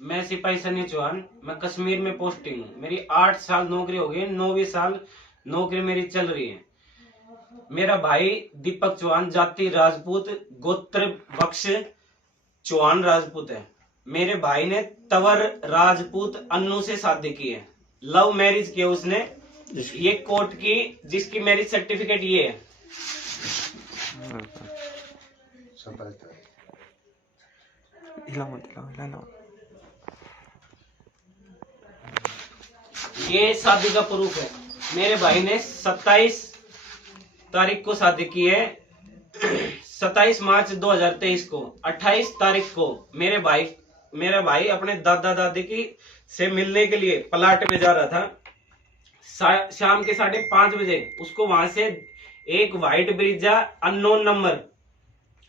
मैं सिपाही सनी चौहान, मैं कश्मीर में पोस्टिंग हूँ। मेरी 8 साल नौकरी हो गई, 9वीं साल नौकरी मेरी चल रही है। मेरा भाई दीपक चौहान, जाति राजपूत, गोत्र बख्श चौहान राजपूत है। मेरे भाई ने तवर राजपूत अन्नू से शादी की है, लव मैरिज की है उसने। ये कोर्ट की, जिसकी मैरिज सर्टिफिकेट ये है। ये शादी का प्रूफ है। मेरे भाई ने 27 तारीख को शादी की है, 27 मार्च 2023 को। 28 तारीख को मेरा भाई अपने दादा दादी की से मिलने के लिए प्लाट में जा रहा था। शाम के 5:30 बजे उसको वहां से एक व्हाइट ब्रिजा अननोन नंबर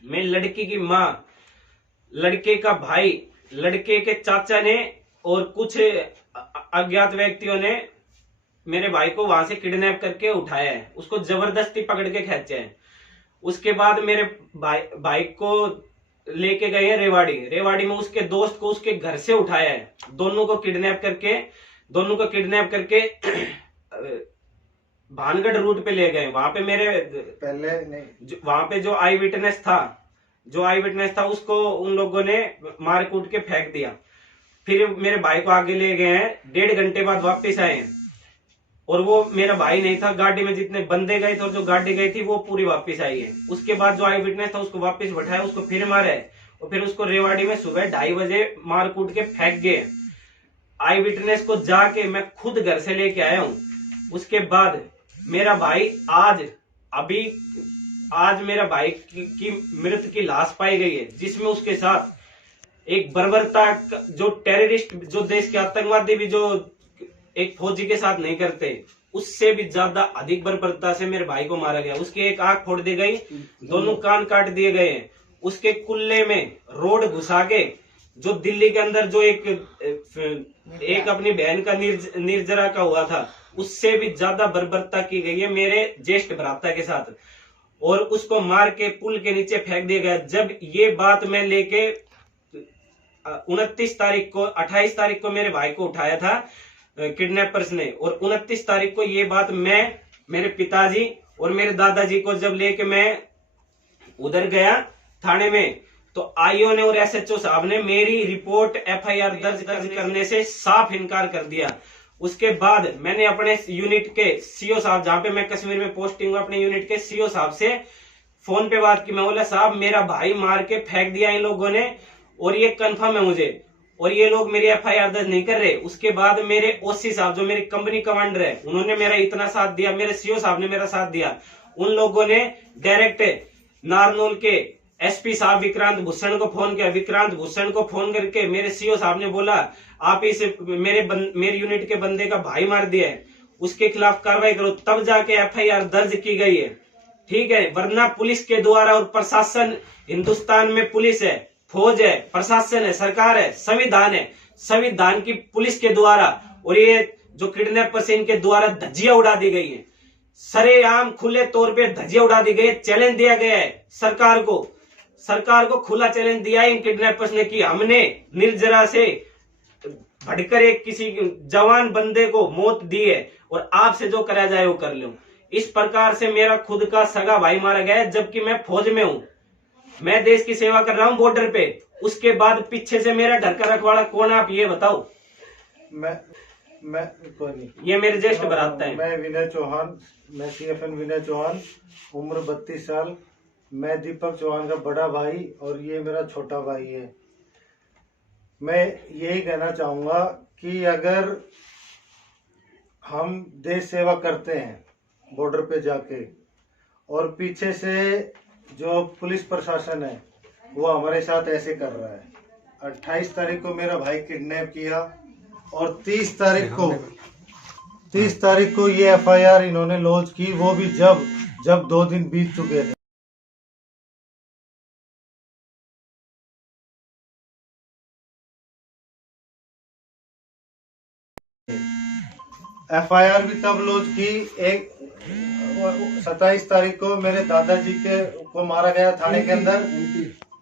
में लड़की की माँ, लड़के का भाई, लड़के के चाचा ने और कुछ अज्ञात व्यक्तियों ने मेरे भाई को वहां से किडनैप करके उठाया है, उसको जबरदस्ती पकड़ के खींचे हैं। उसके बाद मेरे भाई को लेके गए हैं रेवाड़ी में उसके दोस्त को उसके घर से उठाया है। दोनों को किडनैप करके भानगढ़ रूट पे ले गए। वहां पे वहां पे जो आई विटनेस था उसको उन लोगों ने मार कूट के फेंक दिया। फिर मेरे भाई को आगे ले गए हैं, 1.5 घंटे बाद वापस आए हैं और वो मेरा भाई नहीं था। गाड़ी में जितने बंदे गए थे और जो गाड़ी गई थी वो पूरी वापस आई है। उसके बाद जो आई विटनेस था उसको वापस बैठाया, उसको फिर मारा है और फिर उसको रेवाड़ी में सुबह 2:30 बजे मार कूट के फेंक गए। आई विटनेस को जाके मैं खुद घर से लेके आया हूँ। उसके बाद मेरा भाई आज मेरा भाई की मृत की लाश पाई गई है, जिसमें उसके साथ एक बर्बरता जो टेररिस्ट, जो देश के आतंकवादी भी जो एक फौजी के साथ नहीं करते, उससे भी ज्यादा अधिक बर्बरता से मेरे भाई को मारा गया। उसकी एक आंख फोड़ दी गई, दोनों कान काट दिए गए हैं। उसके कुल्ले में रोड घुसा के, जो दिल्ली के अंदर जो एक अपनी बहन का निर्जरा का हुआ था, उससे भी ज्यादा बर्बरता की गई है मेरे ज्येष्ठ भ्राता के साथ, और उसको मार के पुल के नीचे फेंक दिया गया। जब ये बात मैं लेके 28 तारीख को मेरे भाई को उठाया था किडनैपर्स ने, और 29 तारीख को ये बात मैं, मेरे पिताजी और मेरे दादाजी को जब लेके मैं उधर गया थाने में, तो आईओ ने और एसएचओ साहब ने मेरी रिपोर्ट एफआईआर दर्ज करने से साफ इनकार कर दिया। उसके बाद मैंने अपने यूनिट के सीओ साहब, जहां पे मैं कश्मीर में पोस्टिंग हूं, अपने यूनिट के सीओ साहब से फोन पे बात की। मैं बोला, साहब मेरा भाई मार के फेंक दिया इन लोगों ने और ये कंफर्म है मुझे, और ये लोग मेरी एफआईआर दर्ज नहीं कर रहे। उसके बाद मेरे ओसी साहब, जो मेरी कंपनी कमांडर है, उन्होंने मेरा इतना साथ दिया, मेरे सीओ साहब ने मेरा साथ दिया। उन लोगों ने डायरेक्ट नारनौल के एसपी साहब विक्रांत भूषण को फोन किया। विक्रांत भूषण को फोन करके मेरे सीओ साहब ने बोला, आप इस मेरे यूनिट के बंदे का भाई मार दिया है, उसके खिलाफ कार्रवाई करो। तब जाके एफआईआर दर्ज की गई है, ठीक है। वरना पुलिस के द्वारा, और प्रशासन, हिंदुस्तान में पुलिस है, फौज है, प्रशासन है, सरकार है, संविधान है, संविधान की पुलिस के द्वारा और ये जो किडनैपर्स इनके द्वारा धज्जियां उड़ा दी गई है, सरेआम खुले तौर पे धज्जियां उड़ा दी गई है। चैलेंज दिया गया है सरकार को खुला चैलेंज दिया है इन किडनैपर्स ने कि हमने निर्जरा से भटकर एक किसी जवान बंदे को मौत दी है और आपसे जो करा जाए वो कर लो। इस प्रकार से मेरा खुद का सगा भाई मारा गया है, जबकि मैं फौज में हूं, मैं देश की सेवा कर रहा हूं बॉर्डर पे। उसके बाद पीछे से मेरा घर का रखवाला कौन है, आप ये बताओ। मैं कोई नहीं, ये मेरे ज्येष्ठ भ्राता है। मैं विनय चौहान, मैं सीएफएन विनय चौहान, उम्र 32 साल। मैं दीपक चौहान का बड़ा भाई और ये मेरा छोटा भाई है। मैं यही कहना चाहूंगा कि अगर हम देश सेवा करते हैं बॉर्डर पे जाके, और पीछे से जो पुलिस प्रशासन है वो हमारे साथ ऐसे कर रहा है। 28 तारीख को मेरा भाई किडनैप किया और 30 तारीख को ये एफआईआर इन्होंने लॉन्च की, वो भी जब 2 दिन बीत चुके थे। एफआईआर भी तब लॉन्च की, 27 तारीख को मेरे दादाजी को मारा गया थाने के अंदर,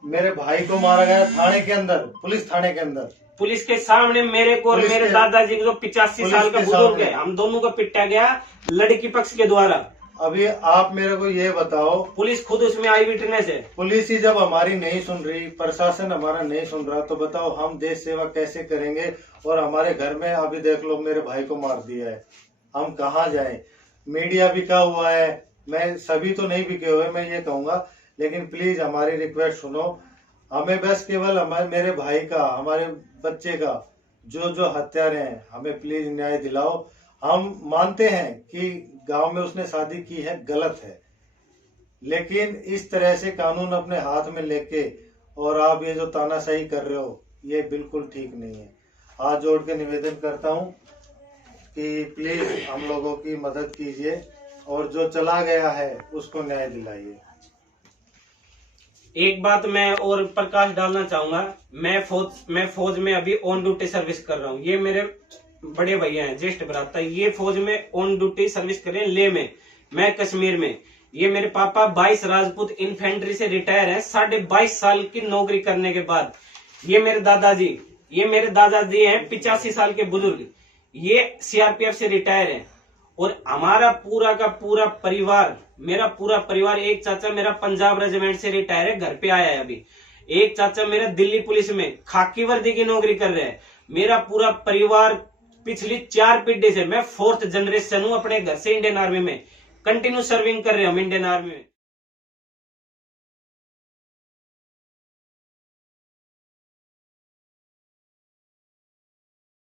मेरे भाई को मारा गया थाने के अंदर, पुलिस थाने के अंदर। पुलिस के सामने मेरे को और पुलिस मेरे के- दादाजी को, जो 85 साल का के बुजुर्ग सामने। है, हम दोनों को पिटा गया लड़की पक्ष के द्वारा। अभी आप मेरे को ये बताओ, पुलिस खुद उसमें आई विटनेस है। पुलिस ही जब हमारी नहीं सुन रही, प्रशासन हमारा नहीं सुन रहा, तो बताओ हम देश सेवा कैसे करेंगे। और हमारे घर में अभी देख लो मेरे भाई को मार दिया है, हम कहाँ जाएं। मीडिया बिका हुआ है, मैं सभी तो नहीं बिके हुए मैं ये कहूंगा, लेकिन प्लीज हमारी रिक्वेस्ट सुनो। हमें बस केवल हमारे मेरे भाई का, हमारे बच्चे का जो जो हत्यारे हैं, हमें प्लीज न्याय दिलाओ। हम मानते हैं कि गांव में उसने शादी की है, गलत है, लेकिन इस तरह से कानून अपने हाथ में लेके और आप ये जो तानाशाही कर रहे हो, ये बिल्कुल ठीक नहीं है। हाथ जोड़ के निवेदन करता हूँ कि प्लीज हम लोगों की मदद कीजिए और जो चला गया है उसको न्याय दिलाइए। एक बात मैं और प्रकाश डालना चाहूंगा, मैं फौज में अभी ऑन ड्यूटी सर्विस कर रहा हूँ। ये मेरे बड़े भैया हैं, ज्येष्ठ भ्राता, ये फौज में ऑन ड्यूटी सर्विस कर रहे हैं लेह में, मैं कश्मीर में। ये मेरे पापा 22 राजपूत इन्फेंट्री से रिटायर है, 22.5 साल की नौकरी करने के बाद। ये मेरे दादाजी हैं 85 साल के बुजुर्ग, ये सीआरपीएफ से रिटायर है। और हमारा पूरा का पूरा परिवार, मेरा पूरा परिवार, एक चाचा मेरा पंजाब रेजिमेंट से रिटायर है, घर पे आया है अभी। एक चाचा मेरा दिल्ली पुलिस में खाकी वर्दी की नौकरी कर रहे हैं। मेरा पूरा परिवार पिछली 4 पीढ़ी से, मैं 4th जनरेशन हूँ अपने घर से इंडियन आर्मी में, कंटिन्यू सर्विंग कर रहे हैं हम इंडियन आर्मी में।